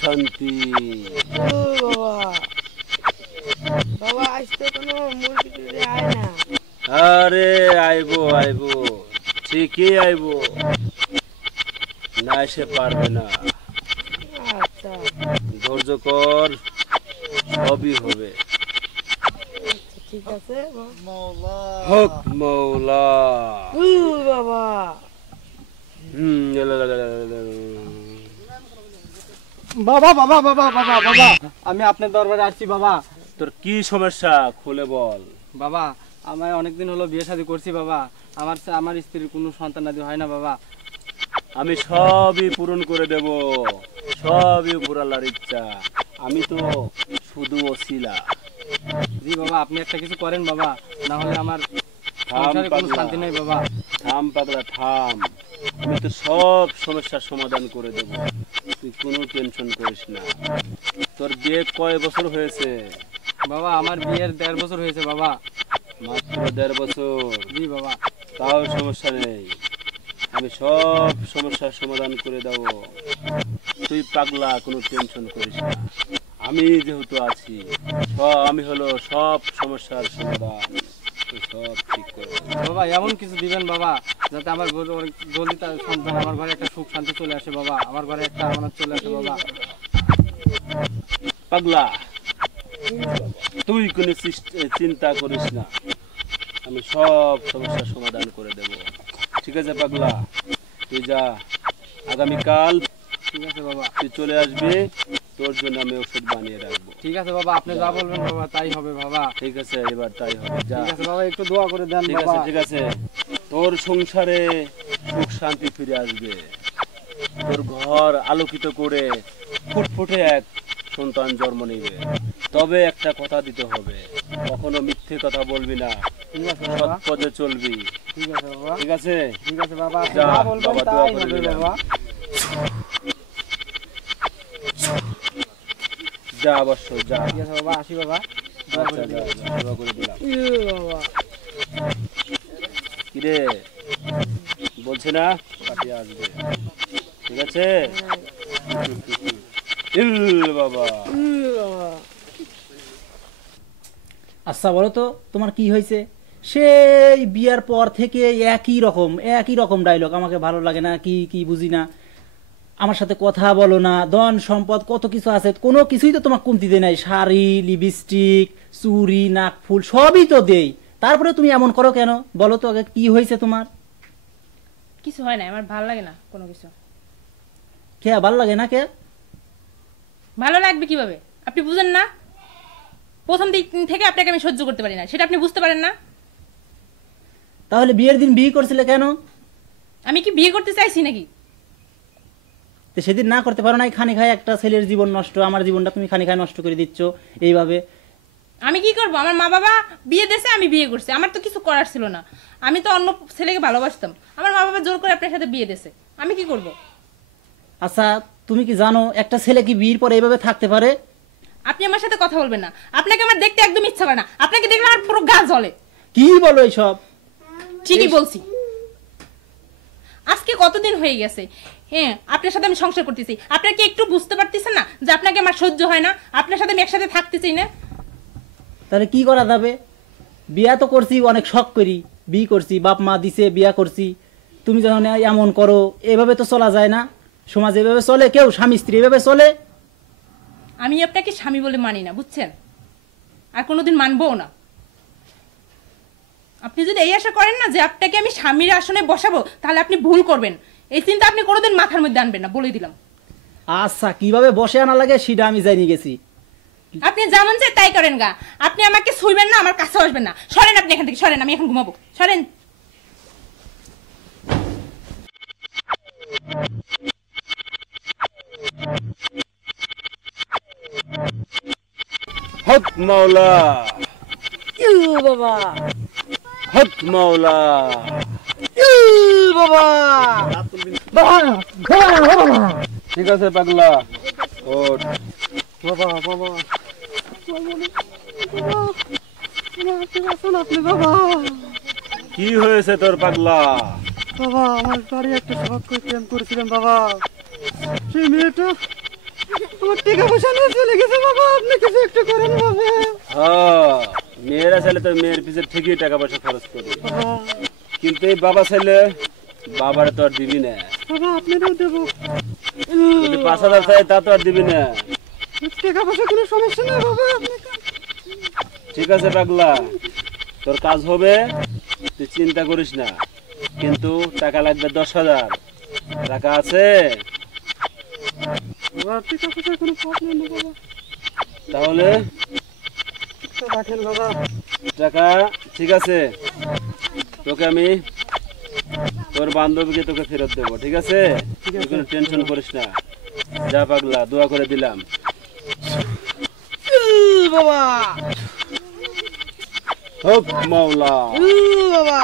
শান্তি। বাবা বাবা আজ তো কোনো মুরগি টুরগি আয় না। আরে আইবো আইবো, ঠিকই আইবো, না এসে পারবে না। আচ্ছা ধৈর্য কর, সবই হবে। ঠিক আছে হক মৌলা। বাবা। বাবা বাবা বাবা বাবা বাবা আমি আপনার দরবারে আসছি বাবা। তোর কি সমস্যা খুলে বল। বাবা আমায় অনেকদিন হলো বিয়ে শাদী করছি বাবা, আমার স্ত্রীর কোনো সন্তানাদি হয় না বাবা। আমি সবই পূরণ করে দেব, সবই উপর আল্লাহর ইচ্ছা। আমি তো শুধু ওসিলা। জি বাবা আপনি একটা কিছু করেন বাবা, না হলে আমার থাম সংসারে কোনো পাগলা, শান্তি নেই বাবা। থাম পাগলা থাম, আমি তো সব সমস্যার সমাধান করে দেব, তুই কোনো টেনশন করিস না। তোর বিয়ে কয় বছর হয়েছে? বাবা আমার বিয়ের 1.5 বছর হয়েছে বাবা। মাত্র 1.5 বছর? জি বাবা। তাও সমস্যা নেই, আমি সব সমস্যার সমাধান করে দেব। তুই পাগলা কোনো টেনশন করিস না, আমি যেহেতু আছি, আমি হলো সব সমস্যার সমাধান, তুই সব ঠিক করে দেব। বাবা এমন কিছু দিবেন বাবা যাতে আমার জলদি তার সন্তান, আমার ঘরে একটা সুখ শান্তি চলে আসে বাবা, আমার ঘরে একটা আমানত চলে আসে বাবা। পাগলা তুই কোনো চিন্তা করিস না, আমি সব সমস্যার সমাধান করে দেব। ঠিক আছে পাগলা, তুই যা, আগামীকাল ঠিক আছে বাবা। তুই চলে আসবি, তোর জন্য আমি ওষুধ বানিয়ে রাখবো। ঠিক আছে বাবা আপনি যা বলবেন বাবা তাই হবে বাবা। ঠিক আছে এবার তাই হবে, যা। ঠিক আছে বাবা একটু দোয়া করে দেন ঠিক বাবা। আছে ঠিক আছে, তোর সংসারে সুখ শান্তি ফিরে আসবে, তোর ঘর আলোকিত করে ফুটফুটে এক সন্তান জন্ম নেবে। তবে একটা কথা দিতে হবে, কখনো মিথ্যে কথা বলবি না, ঠিক আছে সৎ বাবা। পথে চলবি। ঠিক আছে বাবা। ঠিক আছে ঠিক আছে বাবা আপনি যা, যা বলবেন বাবা, দোয়া তাই করে হবে দিলাম। বাবা। যা অবশ্য যা। ঠিক আছে বাবা আসি বাবা। দোয়া আচ্ছা করে যা, দিন। যা, দোয়া করে দিলাম। বাবা কিরে বলছে না কাটিয়ে আসবে, ঠিক আছে? ইল বাবা। বাবা আচ্ছা বলো তো তোমার কি হয়েছে? সেই বিয়ার পর থেকে একই রকম ডায়লগ, আমাকে ভালো লাগে না, কি কি বুঝি না, আমার সাথে কথা বলো না, ধন সম্পদ কত কিছু আছে, কোনো কিছুই তো তোমার কমতি দেয় নাই, শাড়ি লিপস্টিক চুড়ি নাকফুল সবই তো দেই, তারপরে তুমি এমন করো কেন? বলো তো আগে কি হয়েছে তোমার? কিছু হয় না, আমার ভালো লাগে না কোনো কিছু। কে ভাল লাগে না কে? ভালো লাগবে কিভাবে? আপনি বুঝেন না? প্রথম দিক থেকে আপনাকে আমি সহ্য করতে পারি না, সেটা আপনি বুঝতে পারেন না? তাহলে বিয়ের দিন বিয়ে করছিলে কেন? আমি কি বিয়ে করতে চাইছি নাকি? তো সেদিন না করতে পারো নাই, খানি খায় একটা ছেলের জীবন নষ্ট, আমার জীবনটা তুমি খানি খায় নষ্ট করে দিচ্ছ এইভাবে। আমি কি করব? আমার মা বাবা বিয়ে দিয়েছে, আমি বিয়ে করছি, আমার তো কিছু করার ছিল না। আমি তো অন্য ছেলেকে ভালোবাসতাম, আমার মা বাবা জোর করে আপনার সাথে বিয়ে দিয়েছে, আমি কি করব? আচ্ছা তুমি কি জানো একটা ছেলে কি বিয়ের পরে এইভাবে থাকতে পারে? আপনি আমার সাথে কথা বলবেন না, আপনাকে আমার দেখতে একদম ইচ্ছা করে না, আপনাকে দেখলে আমার পুরো গা জ্বলে। কি বলো এইসব? ঠিকই বলছি। আজকে কতদিন হয়ে গেছে, হ্যাঁ আপনার সাথে আমি সংসার করতেছি, আপনার কি একটু বুঝতে পারতেছেন না যে আপনাকে আমার সহ্য হয় না, আপনার সাথে আমি একসাথে থাকতে চাই না? তাহলে কি করা যাবে? বিয়া তো করছি অনেক শখ করি, বিয়ে করছি, বাপ মা দিছে, বিয়া করছি, তুমি যখন এমন করো, এভাবে তো চলা যায় না, সমাজ এভাবে চলে? কেউ স্বামী স্ত্রী এভাবে চলে? আমি আপনাকে স্বামী বলে মানি না, বুঝছেন? আর কোনোদিন মানবও না। আপনি যদি এই আশা করেন না যে আপনাকে আমি স্বামীর আসনে বসাবো, তাহলে আপনি ভুল করবেন। এই চিন্তা আপনি কোনোদিন মাথার মধ্যে আনবেন না, বলে দিলাম। আচ্ছা কিভাবে বসে আনা লাগে সেটা আমি জানি গেছি। আপনি যেমন চাই তাই করেন গা, আপনি আমাকে ছুঁইবেন না, আমার কাছে আসবেন না। সরেন আপনি এখান থেকে, সরেন, আমি এখন ঘুমাবো, সরেন। হক মাওলা, বাবা হক মাওলা। বাবা ঠিক আছে পাগলা, ওঠ। বাবা বাবা আপনি বাবা। কি হয়েছে তোর পাগলা? বাবা আমার বাড়ি একটা শখ করে প্রেম করেছিলেন বাবা, সে সেই মেয়েটা আমার টাকা পয়সা নিয়ে চলে গেছে বাবা, আপনি কিছু একটা করেন বাবা। হ্যাঁ, মেয়েরা ছেলে তো মেয়ের পিছনে ঠিকই টাকা পয়সা খরচ করে, বাবা কিন্তু এই বাবা ছেলে বাবারে তো আর দিবি না। বাবা আপনারও দেবো, যদি 5,000 চাই তা তো আর দিবি না। টাকা পয়সা কোনো সমস্যা নেই বাবা, আপনি ঠিক আছে পাগলা, তোর কাজ হবে, তুই চিন্তা করিস না। কিন্তু টাকা লাগবে 10,000। টাকা আছে? বাবা টাকা পয়সা কোনো প্রবলেম নেই বাবা, তাহলে রাখেন বাবা। টাকা ঠিক আছে, তোকে আমি তোর বান্ধবীকে তোকে ফেরত দেবো, ঠিক আছে? তুই কোনো টেনশন করিস না। যা পাগলা, দোয়া করে দিলাম। বাবা হোক মাওলা। বাবা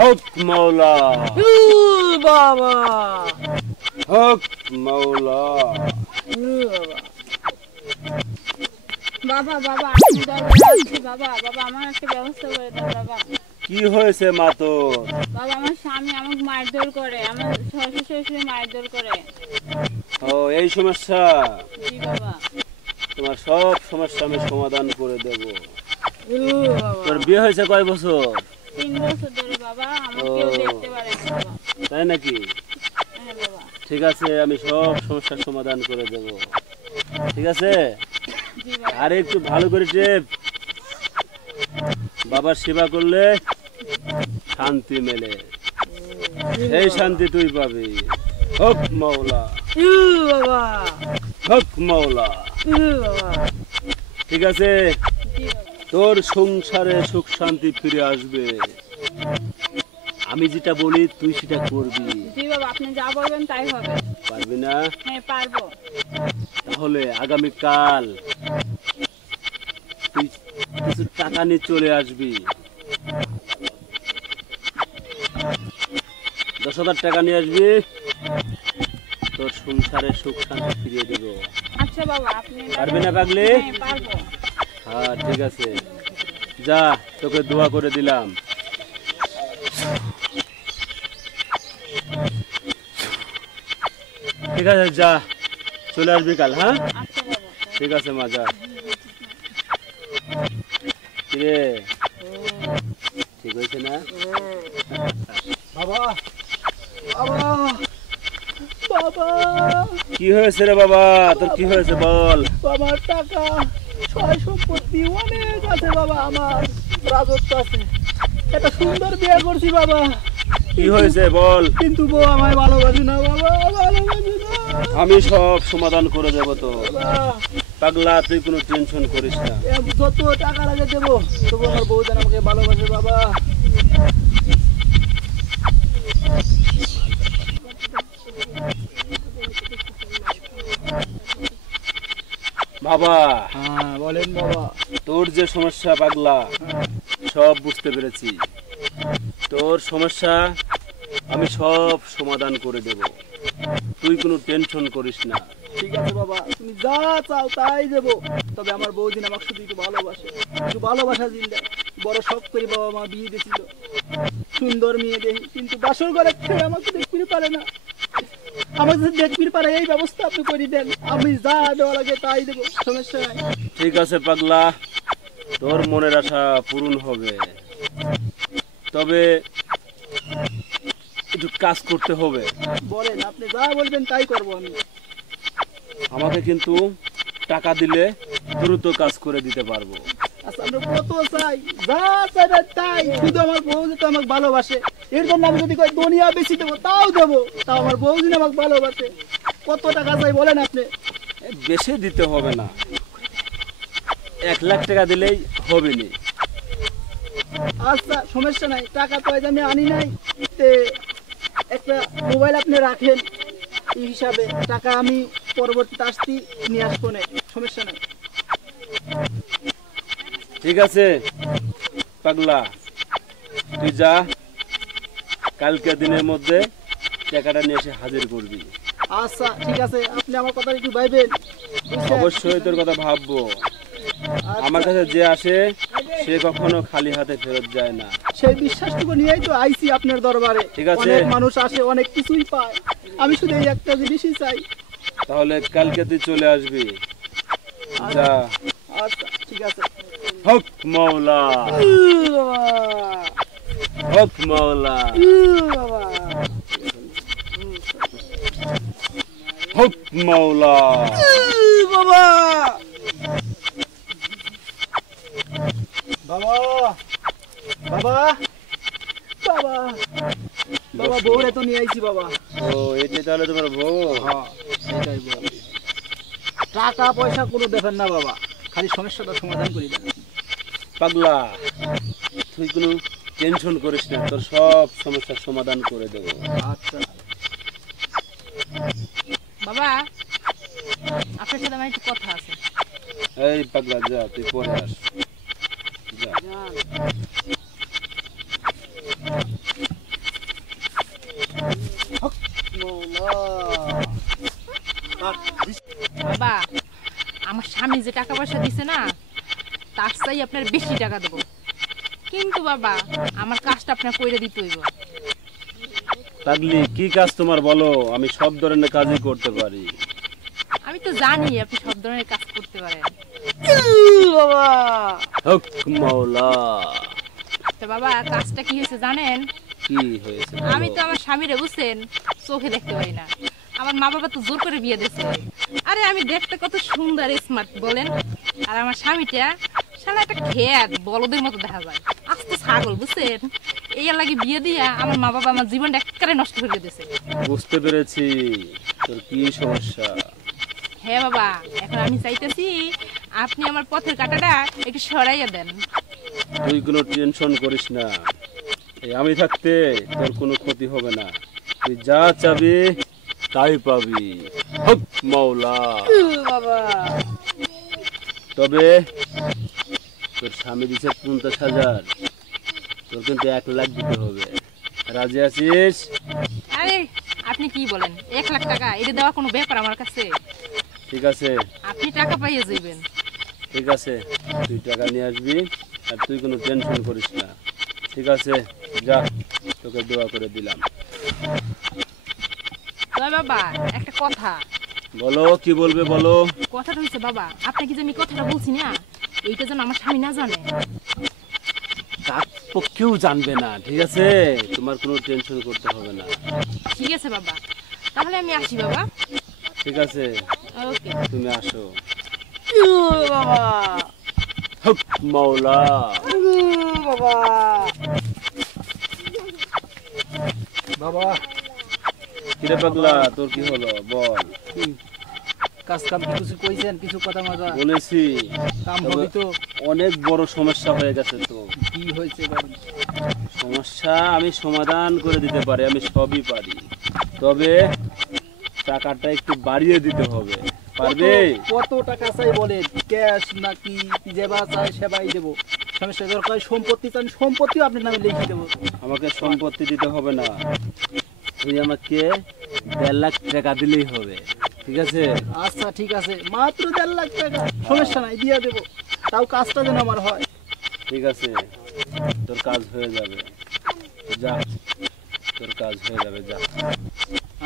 হোক মাওলা। বাবা হোক মাওলা। বাবা বাবা আমি দরকার আছি বাবা, বাবা আমার একটা ব্যবস্থা করে দাও বাবা। কি হয়েছে মা তোর? বাবা আমার স্বামী আমাকে মারধর করে, আমার শ্বশুর শ্বশুর মারধর করে। ও এই সমস্যা? জি বাবা। তোমার সব সমস্যা আমি সমাধান করে দেব। বাবা তোর বিয়ে হয়েছে কয় বছর? 3 বছর ধরে বাবা, আমার কেউ দেখতে পারে না বাবা। তাই নাকি? হ্যাঁ বাবা। ঠিক আছে, আমি সব সমস্যার সমাধান করে দেব, ঠিক আছে? জি বাবা। আর একটু ভালো করে টেপ। বাবার সেবা করলে শান্তি মেলে, এই শান্তি তুই পাবি। হোক মাওলা। বাবা হোক মাওলা। বাবা ঠিক আছে, জি বাবা। তোর সংসারে সুখ শান্তি ফিরে আসবে। আমি যেটা বলি তুই সেটা করবি, জি বাবা, আপনি যা বলবেন তাই হবে। পারবি না? হ্যাঁ পারবো। তাহলে আগামীকাল তুই কিছু টাকা নিয়ে চলে আসবি। 10,000 টাকা নিয়ে আসবি, তোর সংসারে সুখ শান্তি ফিরিয়ে দিব। আচ্ছা বাবা, আপনি পারবি না পাগলি? হ্যাঁ পারবো। হ্যাঁ ঠিক আছে, যা, তোকে দোয়া করে দিলাম। ঠিক আছে, যা, চলে আসবি কাল। হ্যাঁ আচ্ছা বাবা। ঠিক আছে মা, যা। কিরে, ঠিক হয়েছে না? বাবা বাবা বাবা কি হয়েছে রে বাবা, তোর কি হয়েছে বল? আমার টাকা সয় সম্পত্তি অনেক আছে বাবা, আমার রাজত্ব আছে, একটা সুন্দর বিয়ে করছি বাবা, কি হয়েছে বল? কিন্তু বউ আমায় ভালোবাসে না বাবা, ভালোবাসে না আমি সব সমাধান করে দেব তো। বাবা। পাগলা, তুই কোনো টেনশন করিস না। যত টাকা লাগে দেবো, তবু আমার বউ যেন আমাকে ভালোবাসে বাবা। বাবা, হ্যাঁ বলেন বাবা। তোর যে সমস্যা পাগলা, সব বুঝতে পেরেছি। তোর সমস্যা আমি সব সমাধান করে দেব, তুই কোনো টেনশন করিস না। ঠিক আছে বাবা, তুমি যা চাও তাই দেবো, তবে আমার বউদিন আমাকে শুধু একটু ভালোবাসে, একটু ভালোবাসা দিন দেয়। বড় শখ করে বাবা মা বিয়ে দিয়েছিল, সুন্দর মেয়ে দেখি, কিন্তু বাসর ঘরে খেয়ে আমাকে দেখতে পারে না, আমাকে যদি দেখতে পারে এই ব্যবস্থা আপনি করে দেন, আমি যা দেওয়া লাগে তাই দেবো, সমস্যা নাই। ঠিক আছে পাগলা, তোর মনের আশা পূরণ হবে, তবে একটু কাজ করতে হবে। বলেন, আপনি যা বলবেন তাই করবো আমি। আমাকে কিন্তু টাকা দিলে দ্রুত কাজ করে দিতে পারবো। আচ্ছা আমরা কত চাই, যা চাইবেন তাই, শুধু আমার বউ যেটা আমাকে ভালোবাসে, এর জন্য আমি যদি কই দুনিয়া বেশি দেবো তাও দেবো, তাও আমার বউ যদি আমাকে ভালোবাসে। কত টাকা চাই বলেন আপনি? বেশি দিতে হবে না, 1 লাখ টাকা দিলেই হবে নি। আচ্ছা সমস্যা নাই, টাকা তো আজ আমি আনি নাই, তে একটা মোবাইল আপনি রাখেন, এই হিসাবে টাকা আমি পরবর্তীতে আসতে নিয়ে আসবো না, সমস্যা নাই। ঠিক আছে পাগলা, তুই যা, কালকে দিনের মধ্যে টাকাটা নিয়ে এসে হাজির করবি। আচ্ছা ঠিক আছে, আপনি আমার কথা একটু ভাইবেন, বুঝছেন? অবশ্যই তোর কথা ভাববো। আচ্ছা, আমার কাছে যে আসে সে কখনো খালি হাতে ফেরত যায় না। সেই বিশ্বাসটুকু নিয়েই তো আইছি আপনার দরবারে। ঠিক আছে। অনেক মানুষ আসে, অনেক কিছুই পায়, আমি শুধু এই একটা জিনিসই চাই। তাহলে কালকে তুই চলে আসবি। যা। আচ্ছা ঠিক আছে। হক মাওলা, বাবা হক মাওলা, বাবা হক মাওলা। বাবা বাবা বাবা বাবা বাবা, বউরে তো নিয়ে আইছি বাবা। ও এটা তাহলে তোমার বউ? হ্যাঁ সেটাই বউ। টাকা পয়সা কোনো ব্যাপার না বাবা, খালি সমস্যাটা সমাধান করি দেন। পাগলা, তুই কোনো টেনশন করিস না, তোর সব সমস্যার সমাধান করে দেবো। আচ্ছা বাবা আপনার সাথে আমার একটু কথা আছে। এই পাগলা, যা তুই পরে আস। যা। বাবা আমার স্বামী যে টাকা পয়সা দিছে না, তার চাই আপনার বেশি টাকা দেবো, কিন্তু বাবা আমার কাজটা আপনার কইরে দিতে হইব। পাগলি, কি কাজ তোমার বলো, আমি সব ধরনের কাজই করতে পারি। আমি তো জানি আপনি সব ধরনের কাজ করতে পারেন। বাবা হক মাওলা। তো বাবা কাজটা কি হয়েছে জানেন? কি হয়েছে আমি বলো? তো আমার স্বামীরে বুঝছেন চোখে দেখতে পারি না, আমার মা বাবা তো জোর করে বিয়ে দিয়েছে। আরে আমি দেখতে কত সুন্দর স্মার্ট বলেন, আর আমার স্বামীটা শালা একটা খেত বলদের মতো দেখা যায়, আস্ত ছাগল বুঝছেন। এই লাগে বিয়ে দিয়া আমার মা বাবা আমার জীবনটা একেবারে নষ্ট করে দিয়েছে। বুঝতে পেরেছি তোর কি সমস্যা। হ্যাঁ বাবা, এখন আমি চাইতেছি আপনি আমার পথের কাঁটাটা একটু সরাইয়া দেন। তুই কোনো টেনশন করিস না, এই আমি থাকতে তোর কোনো ক্ষতি হবে না, তুই যা চাবি তাই পাবি। হক মাওলা। বাবা তবে তোর স্বামী দিচ্ছে 50,000, তোর কিন্তু 1 লাখ দিতে হবে। রাজি আছিস? আরে আপনি কি বলেন, 1 লাখ টাকা এটা দেওয়া কোনো ব্যাপার আমার কাছে? ঠিক আছে, আপনি টাকা পাইয়ে যাইবেন। ঠিক আছে, তুই টাকা নিয়ে আসবি, আর তুই কোনো টেনশন করিস না। ঠিক আছে, যা, তোকে দোয়া করে দিলাম। তবে বাবা একটা কথা, বলো, কি বলবে বলো। কথাটা হয়েছে বাবা, আপনাকে যে আমি কথাটা বলছি না, এইটা যেন আমার স্বামী না জানে। কাক পক্ষেও জানবে না, ঠিক আছে? তোমার কোনো টেনশন করতে হবে না। ঠিক আছে বাবা, তাহলে আমি আসি বাবা। ঠিক আছে, ওকে। তুমি আসো। বাবা হক মাওলা। বাবা বাবা কিরে পাগলা, তোর কি হলো বল। কাজ কাম কি কিছু কইছেন? কিছু কথা মজা বলেছি কাম হবি তো? অনেক বড় সমস্যা হয়ে গেছে তো। কি হয়েছে বাবা? সমস্যা আমি সমাধান করে দিতে পারি, আমি সবই পারি, তবে টাকাটা একটু বাড়িয়ে দিতে হবে। পারবে? কত টাকা চাই বলেন? ক্যাশ নাকি যেবা চাই সেবাই দেবো, সমস্যা দরকার। সম্পত্তি চান, সম্পত্তিও আপনার নামে লিখে দেবো। আমাকে সম্পত্তি দিতে হবে না, তুই আমাকে 1.5 লাখ টাকা দিলেই হবে, ঠিক আছে? আচ্ছা ঠিক আছে, মাত্র 1.5 লাখ টাকা, সমস্যা নাই, দিয়ে দেবো। তাও কাজটা যেন আমার হয়। ঠিক আছে, তোর কাজ হয়ে যাবে, যা, তোর কাজ হয়ে যাবে, যা।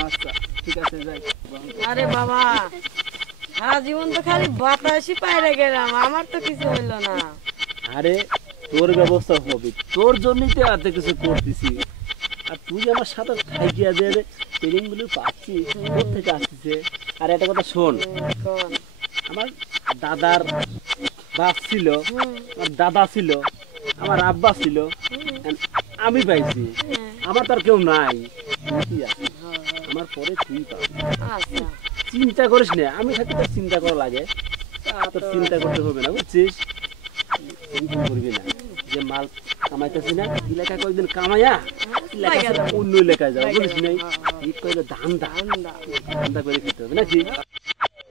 আচ্ছা ঠিক আছে, যাই। আরে বাবা সারা জীবন তো খালি বাতাসই পাইরে গেলাম, আমার তো কিছু হইলো না। আরে তোর ব্যবস্থা হবে, তোর জন্যই তো এত কিছু করতেছি, আর তুই আমার সাথে থাইকিয়া যে ট্রেনিং গুলো পাচ্ছিস, কোথা থেকে আসতেছে। আর একটা কথা শোন, কোন? আমার দাদার বাপ ছিল, আমার দাদা ছিল, আমার আব্বা ছিল, and আমি পাইছি, আমার তার কেউ নাই, তুই আছিস, আমার পরে তুই পাবি। আচ্ছা চিন্তা করিস না, আমি থাকতে তোর চিন্তা করা লাগে, তোর চিন্তা করতে হবে না, বুঝছিস? টেনশন করবি না, যে মাল কামাইতেছি না, এলাকা কয়েকদিন কামাইয়া এলাকা ছেড়ে অন্য এলাকায় যাবো, বুঝিস নাই? ঠিক করে ধান্দা করে খেতে হবে নাকি?